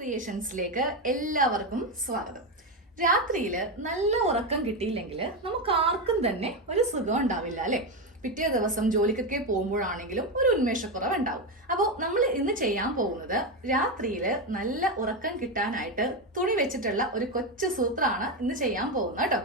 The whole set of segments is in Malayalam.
ക്രിയേഷൻസിലേക്ക് എല്ലാവർക്കും സ്വാഗതം. രാത്രിയിൽ നല്ല ഉറക്കം കിട്ടിയില്ലെങ്കിൽ നമുക്ക് ആർക്കും തന്നെ ഒരു സുഖം ഉണ്ടാവില്ല അല്ലെ. പിറ്റേ ദിവസം ജോലിക്കൊക്കെ പോകുമ്പോഴാണെങ്കിലും ഒരു ഉന്മേഷക്കുറവ് ഉണ്ടാവും. അപ്പോൾ നമ്മൾ ഇന്ന് ചെയ്യാൻ പോകുന്നത് രാത്രിയിൽ നല്ല ഉറക്കം കിട്ടാനായിട്ട് തുണി വെച്ചിട്ടുള്ള ഒരു കൊച്ചു സൂത്രമാണ് ഇന്ന് ചെയ്യാൻ പോകുന്നത് കേട്ടോ.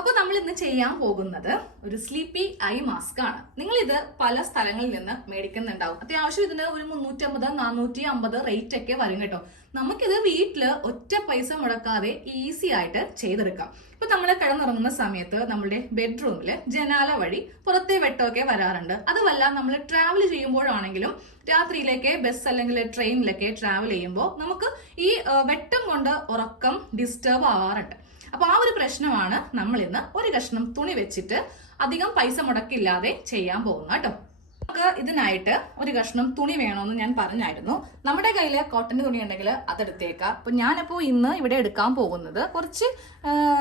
അപ്പോൾ നമ്മൾ ഇന്ന് ചെയ്യാൻ പോകുന്നത് ഒരു സ്ലീപ്പി ഐ മാസ്ക് ആണ്. നിങ്ങൾ ഇത് പല സ്ഥലങ്ങളിൽ നിന്ന് മേടിക്കുന്നുണ്ടാവും. അത്യാവശ്യം ഇതിന് ഒരു 350-450 റേറ്റ് ഒക്കെ വരും കേട്ടോ. നമുക്കിത് വീട്ടില് ഒറ്റ പൈസ മുടക്കാതെ ഈസി ആയിട്ട് ചെയ്തെടുക്കാം. ഇപ്പൊ നമ്മൾ കിടന്നിറങ്ങുന്ന സമയത്ത് നമ്മുടെ ബെഡ്റൂമില് ജനാല വഴി പുറത്തെ വെട്ടമൊക്കെ വരാറുണ്ട്. അതുമല്ല നമ്മൾ ട്രാവൽ ചെയ്യുമ്പോഴാണെങ്കിലും രാത്രിയിലേക്ക് ബസ് അല്ലെങ്കിൽ ട്രെയിനിലൊക്കെ ട്രാവൽ ചെയ്യുമ്പോൾ നമുക്ക് ഈ വെട്ടം കൊണ്ട് ഉറക്കം ഡിസ്റ്റർബ് ആവാറുണ്ട്. അപ്പൊ ആ ഒരു പ്രശ്നമാണ് നമ്മൾ ഇന്ന് ഒരു കഷ്ണം തുണി വെച്ചിട്ട് അധികം പൈസ മുടക്കില്ലാതെ ചെയ്യാൻ പോകുന്നത് കേട്ടോ. നമുക്ക് ഇതിനായിട്ട് ഒരു കഷ്ണം തുണി വേണമെന്ന് ഞാൻ പറഞ്ഞായിരുന്നു. നമ്മുടെ കയ്യില് കോട്ടന്റെ തുണി ഉണ്ടെങ്കിൽ അതെടുത്തേക്കാം. അപ്പൊ ഞാനിപ്പോ ഇന്ന് ഇവിടെ എടുക്കാൻ പോകുന്നത് കുറച്ച്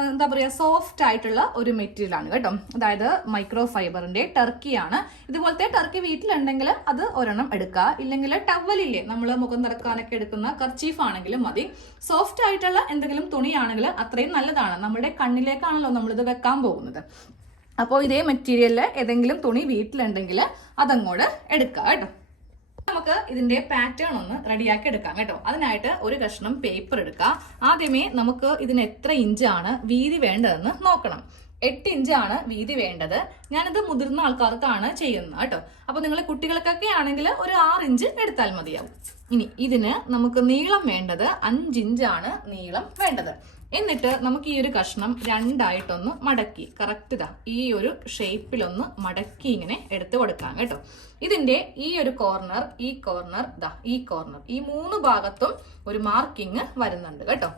എന്താ പറയാ സോഫ്റ്റ് ആയിട്ടുള്ള ഒരു മെറ്റീരിയൽ ആണ് കേട്ടോ. അതായത് മൈക്രോ ഫൈബറിന്റെ ടർക്കിയാണ്. ഇതുപോലത്തെ ടർക്കി വീട്ടിലുണ്ടെങ്കിൽ അത് ഒരെണ്ണം എടുക്കുക. ഇല്ലെങ്കിൽ ടവലില്ലേ നമ്മൾ മുഖം നടക്കാനൊക്കെ എടുക്കുന്ന കർച്ചീഫ് ആണെങ്കിലും മതി. സോഫ്റ്റ് ആയിട്ടുള്ള എന്തെങ്കിലും തുണിയാണെങ്കിൽ അത്രയും നല്ലതാണ്. നമ്മുടെ കണ്ണിലേക്കാണല്ലോ നമ്മളിത് വെക്കാൻ പോകുന്നത്. അപ്പോൾ ഇതേ മെറ്റീരിയലില് ഏതെങ്കിലും തുണി വീട്ടിലുണ്ടെങ്കിൽ അതങ്ങോട്ട് എടുക്കാം കേട്ടോ. നമുക്ക് ഇതിന്റെ പാറ്റേൺ ഒന്ന് റെഡിയാക്കി എടുക്കാം കേട്ടോ. അതിനായിട്ട് ഒരു കഷ്ണം പേപ്പർ എടുക്കാം. ആദ്യമേ നമുക്ക് ഇതിന് എത്ര ഇഞ്ചാണ് വീതി വേണ്ടതെന്ന് നോക്കണം. 8 ഇഞ്ചാണ് വീതി വേണ്ടത്. ഞാനിത് മുതിർന്ന ആൾക്കാർക്കാണ് ചെയ്യുന്നത് കേട്ടോ. അപ്പൊ നിങ്ങൾ കുട്ടികൾക്കൊക്കെ ആണെങ്കിൽ ഒരു 6 ഇഞ്ച് എടുത്താൽ മതിയാവും. ഇനി ഇതിന് നമുക്ക് നീളം വേണ്ടത് 5 ഇഞ്ചാണ് നീളം വേണ്ടത്. എന്നിട്ട് നമുക്ക് ഈ ഒരു കഷ്ണം രണ്ടായിട്ടൊന്ന് മടക്കി കറക്റ്റ് ഇതാ ഈ ഒരു ഷേപ്പിലൊന്ന് മടക്കി ഇങ്ങനെ എടുത്ത് കൊടുക്കാം കേട്ടോ. ഇതിന്റെ ഈ ഒരു കോർണർ, ഈ കോർണർ, ദാ ഈ കോർണർ, ഈ 3 ഭാഗത്തും ഒരു മാർക്കിങ് വരുന്നുണ്ട് കേട്ടോ.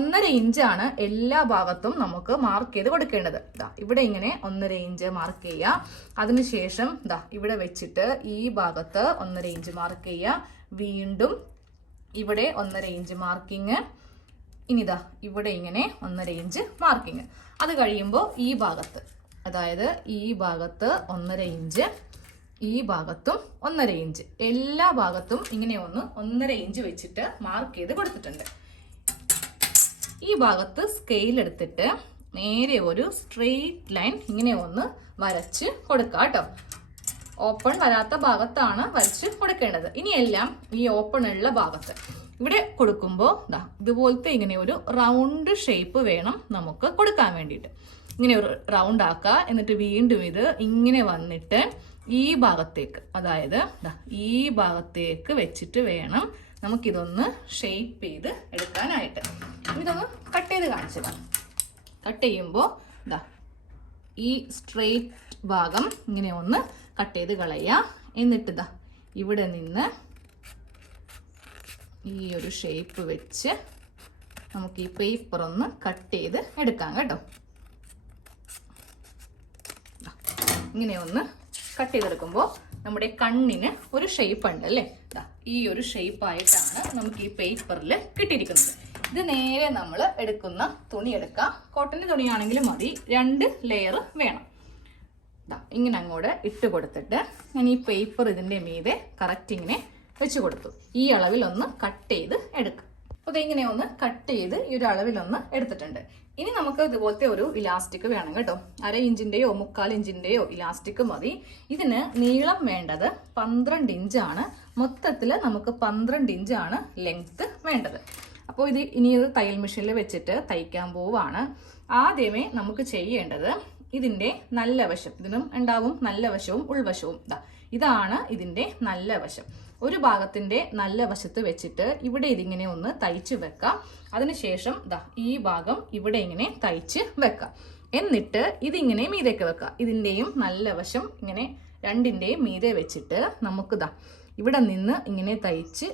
1.5 ഇഞ്ചാണ് എല്ലാ ഭാഗത്തും നമുക്ക് മാർക്ക് ചെയ്ത് കൊടുക്കേണ്ടത്. ദാ ഇവിടെ ഇങ്ങനെ 1.5 ഇഞ്ച് മാർക്ക് ചെയ്യുക. അതിനുശേഷം ദാ ഇവിടെ വെച്ചിട്ട് ഈ ഭാഗത്ത് 1.5 ഇഞ്ച് മാർക്ക് ചെയ്യുക. വീണ്ടും ഇവിടെ 1.5 ഇഞ്ച് മാർക്കിങ്. ഇനിതാ ഇവിടെ ഇങ്ങനെ 1.5 ഇഞ്ച് മാർക്കിങ്. അത് കഴിയുമ്പോൾ ഈ ഭാഗത്ത്, അതായത് ഈ ഭാഗത്ത് 1.5 ഇഞ്ച്, ഈ ഭാഗത്തും 1.5 ഇഞ്ച്, എല്ലാ ഭാഗത്തും ഇങ്ങനെ 1.5 ഇഞ്ച് വെച്ചിട്ട് മാർക്ക് ചെയ്ത് കൊടുത്തിട്ടുണ്ട്. ഈ ഭാഗത്ത് സ്കെയിൽ എടുത്തിട്ട് നേരെ ഒരു സ്ട്രെയിറ്റ് ലൈൻ ഇങ്ങനെ ഒന്ന് വരച്ച് കൊടുക്കാം കേട്ടോ. ഓപ്പൺ വരാത്ത ഭാഗത്താണ് വരച്ച് കൊടുക്കേണ്ടത്. ഇനിയെല്ലാം ഈ ഓപ്പൺ ഉള്ള ഭാഗത്ത് ഇവിടെ കൊടുക്കുമ്പോൾ ഇതുപോലത്തെ ഇങ്ങനെ ഒരു റൗണ്ട് ഷേപ്പ് വേണം നമുക്ക് കൊടുക്കാൻ വേണ്ടിയിട്ട്. ഇങ്ങനെ ഒരു റൗണ്ട് ആക്കുക. എന്നിട്ട് വീണ്ടും ഇത് ഇങ്ങനെ വന്നിട്ട് ഈ ഭാഗത്തേക്ക്, അതായത് ഈ ഭാഗത്തേക്ക് വെച്ചിട്ട് വേണം നമുക്കിതൊന്ന് ഷേപ്പ് ചെയ്ത് എടുക്കാനായിട്ട്. ഇതൊന്ന് കട്ട് ചെയ്ത് കാണിച്ചതാണ്. കട്ട് ചെയ്യുമ്പോൾ ഈ സ്ട്രെയിറ്റ് ഭാഗം ഇങ്ങനെ ഒന്ന് കട്ട് ചെയ്ത് കളയുക. എന്നിട്ട് ഇവിടെ നിന്ന് ഈ ഒരു ഷേപ്പ് വെച്ച് നമുക്ക് ഈ പേപ്പർ ഒന്ന് കട്ട് ചെയ്ത് എടുക്കാം കേട്ടോ. ഇങ്ങനെ ഒന്ന് കട്ട് ചെയ്തെടുക്കുമ്പോൾ നമ്മുടെ കണ്ണിന് ഒരു ഷേപ്പ് ഉണ്ട് അല്ലേ. ഈ ഒരു ഷേപ്പ് ആയിട്ടാണ് നമുക്ക് ഈ പേപ്പറിൽ കിട്ടിയിരിക്കുന്നത്. ഇത് നേരെ നമ്മൾ എടുക്കുന്ന തുണി എടുക്കാം. കോട്ടന്റെ തുണിയാണെങ്കിലും മതി. 2 ലെയർ വേണം. ഇങ്ങനെ അങ്ങോട്ട് ഇട്ട് കൊടുത്തിട്ട് ഞാൻ ഈ പേപ്പർ ഇതിന്റെ മീതെ കറക്റ്റ് ഇങ്ങനെ വെച്ച് കൊടുത്തു. ഈ അളവിലൊന്ന് കട്ട് ചെയ്ത് എടുക്കാം. അപ്പോൾ ഇങ്ങനെ ഒന്ന് കട്ട് ചെയ്ത് ഈ ഒരു അളവിലൊന്ന് എടുത്തിട്ടുണ്ട്. ഇനി നമുക്ക് ഇതുപോലത്തെ ഒരു ഇലാസ്റ്റിക് വേണം കേട്ടോ. 1/2 ഇഞ്ചിന്റെയോ 1/4 ഇഞ്ചിന്റെയോ ഇലാസ്റ്റിക് മതി. ഇതിന് നീളം വേണ്ടത് 12 ഇഞ്ചാണ്. മൊത്തത്തിൽ നമുക്ക് 12 ഇഞ്ചാണ് ലെങ്ത് വേണ്ടത്. അപ്പോൾ ഇനി ഇത് തയ്യൽ മെഷീനിൽ വെച്ചിട്ട് തയ്ക്കാൻ പോവാണ്. ആദ്യമേ നമുക്ക് ചെയ്യേണ്ടത് ഇതിന്റെ നല്ല വശം, ഇതിനും ഉണ്ടാവും നല്ല വശവും ഉൾവശവും. ഇതാണ് ഇതിന്റെ നല്ല വശം. ഒരു ഭാഗത്തിന്റെ നല്ല വശത്ത് വെച്ചിട്ട് ഇവിടെ ഇതിങ്ങനെ ഒന്ന് തയ്ച്ച് വെക്കാം. അതിനുശേഷം ഈ ഭാഗം ഇവിടെ ഇങ്ങനെ തയ്ച്ച് വെക്കാം. എന്നിട്ട് ഇതിങ്ങനെ മീതേക്ക് വെക്കാം. ഇതിന്റെയും നല്ല വശം ഇങ്ങനെ രണ്ടിന്റെയും മീതെ വെച്ചിട്ട് നമുക്ക് ഇവിടെ നിന്ന് ഇങ്ങനെ തയ്ച്ച്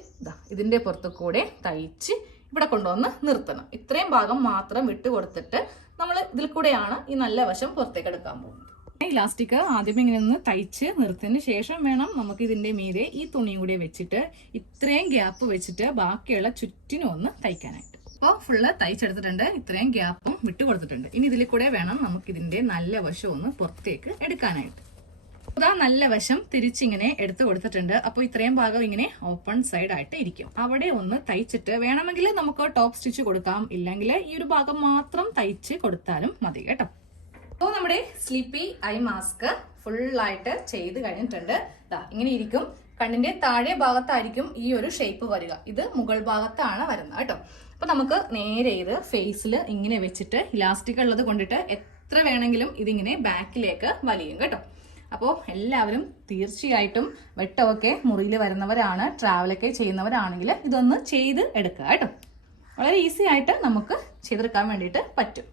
ഇതിന്റെ പുറത്തു കൂടെ തയ്ച്ച് ഇവിടെ കൊണ്ടുവന്ന് നിർത്തണം. ഇത്രയും ഭാഗം മാത്രം വിട്ടു കൊടുത്തിട്ട് നമ്മൾ ഇതിൽ കൂടെയാണ് ഈ നല്ല വശം പുറത്തേക്ക് എടുക്കാൻ പോകുന്നത്. ഇലാസ്റ്റിക് ആദ്യമേ ഇങ്ങനെ ഒന്ന് തയ്ച്ച് നിർത്തിയതിന് ശേഷം വേണം നമുക്ക് ഇതിന്റെ മീതെ ഈ തുണി കൂടെ വെച്ചിട്ട് ഇത്രയും ഗ്യാപ്പ് വെച്ചിട്ട് ബാക്കിയുള്ള ചുറ്റിനും ഒന്ന് തയ്ക്കാനായിട്ട്. അപ്പോൾ ഫുള്ള് തയ്ച്ചെടുത്തിട്ടുണ്ട്. ഇത്രയും ഗ്യാപ്പും വിട്ടു കൊടുത്തിട്ടുണ്ട്. ഇനി ഇതിൽ കൂടെ വേണം നമുക്ക് ഇതിന്റെ നല്ല വശം ഒന്ന് പുറത്തേക്ക് എടുക്കാനായിട്ട്. ഇതാ നല്ല വശം തിരിച്ചിങ്ങനെ എടുത്തു കൊടുത്തിട്ടുണ്ട്. അപ്പോൾ ഇത്രയും ഭാഗം ഇങ്ങനെ ഓപ്പൺ സൈഡ് ആയിട്ട് ഇരിക്കും. അവിടെ ഒന്ന് തയ്ച്ചിട്ട് വേണമെങ്കിൽ നമുക്ക് ടോപ്പ് സ്റ്റിച്ച് കൊടുക്കാം, ഇല്ലെങ്കിൽ ഈ ഒരു ഭാഗം മാത്രം തയ്ച്ച് കൊടുത്താലും മതി കേട്ടോ. അപ്പോൾ നമ്മുടെ സ്ലീപ്പി ഐ മാസ്ക് ഫുള്ളായിട്ട് ചെയ്ത് കഴിഞ്ഞിട്ടുണ്ട്. ഇതാ ഇങ്ങനെ ഇരിക്കും. കണ്ണിന്റെ താഴെ ഭാഗത്തായിരിക്കും ഈ ഒരു ഷേപ്പ് വരിക. ഇത് മുകൾ ഭാഗത്താണ് വരുന്നത് കേട്ടോ. അപ്പൊ നമുക്ക് നേരെ ഇത് ഫേസിൽ ഇങ്ങനെ വെച്ചിട്ട് ഇലാസ്റ്റിക് ഉള്ളത് കൊണ്ടിട്ട് എത്ര വേണമെങ്കിലും ഇതിങ്ങനെ ബാക്കിലേക്ക് വലിയും കേട്ടോ. അപ്പോൾ എല്ലാവരും തീർച്ചയായിട്ടും വെട്ടമൊക്കെ മുറിയിൽ വരുന്നവരാണ്, ട്രാവലൊക്കെ ചെയ്യുന്നവരാണെങ്കിൽ ഇതൊന്ന് ചെയ്ത് എടുക്കുക കേട്ടോ. വളരെ ഈസി ആയിട്ട് നമുക്ക് ചെയ്തെടുക്കാൻ വേണ്ടിയിട്ട് പറ്റും.